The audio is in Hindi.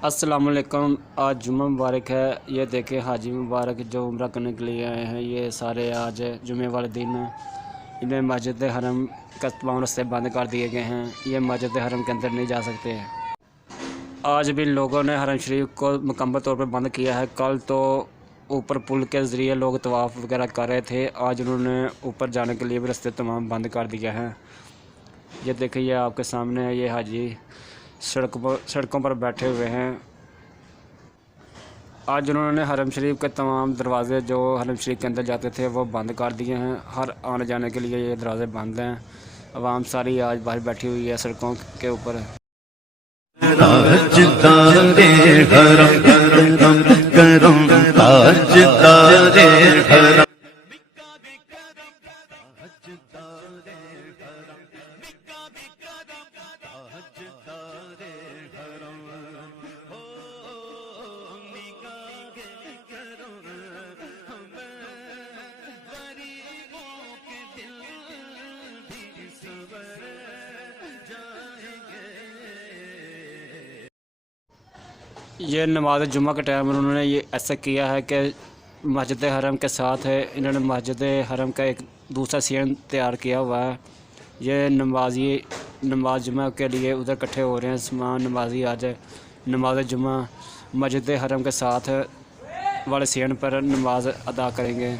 अस्सलाम वालेकुम। आज जुम्मा मुबारक है। ये देखें हाजी मुबारक जो उम्रा करने के लिए आए हैं, ये सारे आज जुम्मे वाले दिन इन्हें मस्जिद हरम का तमाम रास्ते बंद कर दिए गए हैं। ये मस्जिद हरम के अंदर नहीं जा सकते हैं। आज भी लोगों ने हरम शरीफ को मुकम्मल तौर पर बंद किया है। कल तो ऊपर पुल के ज़रिए लोग तवाफ़ वगैरह कर रहे थे, आज उन्होंने ऊपर जाने के लिए भी रास्ते तमाम बंद कर दिया है। ये देखिए, ये आपके सामने है, ये हाजी सड़कों पर बैठे हुए हैं। आज उन्होंने हरम शरीफ के तमाम दरवाज़े जो हरम शरीफ के अंदर जाते थे वो बंद कर दिए हैं। हर आने जाने के लिए ये दरवाज़े बंद हैं। आवाम सारी आज बाहर बैठी हुई है सड़कों के ऊपर। ये नमाज जुम्मा के टाइम उन्होंने ये ऐसा किया है कि मस्जिद हरम के साथ है, इन्होंने मस्जिद हरम का एक दूसरा सीन तैयार किया हुआ है। ये नमाज जुम्मा के लिए उधर इकट्ठे हो रहे हैं। समान नमाजी आज नमाज जुम्मा मस्जिद हरम के साथ वाले सीन पर नमाज अदा करेंगे।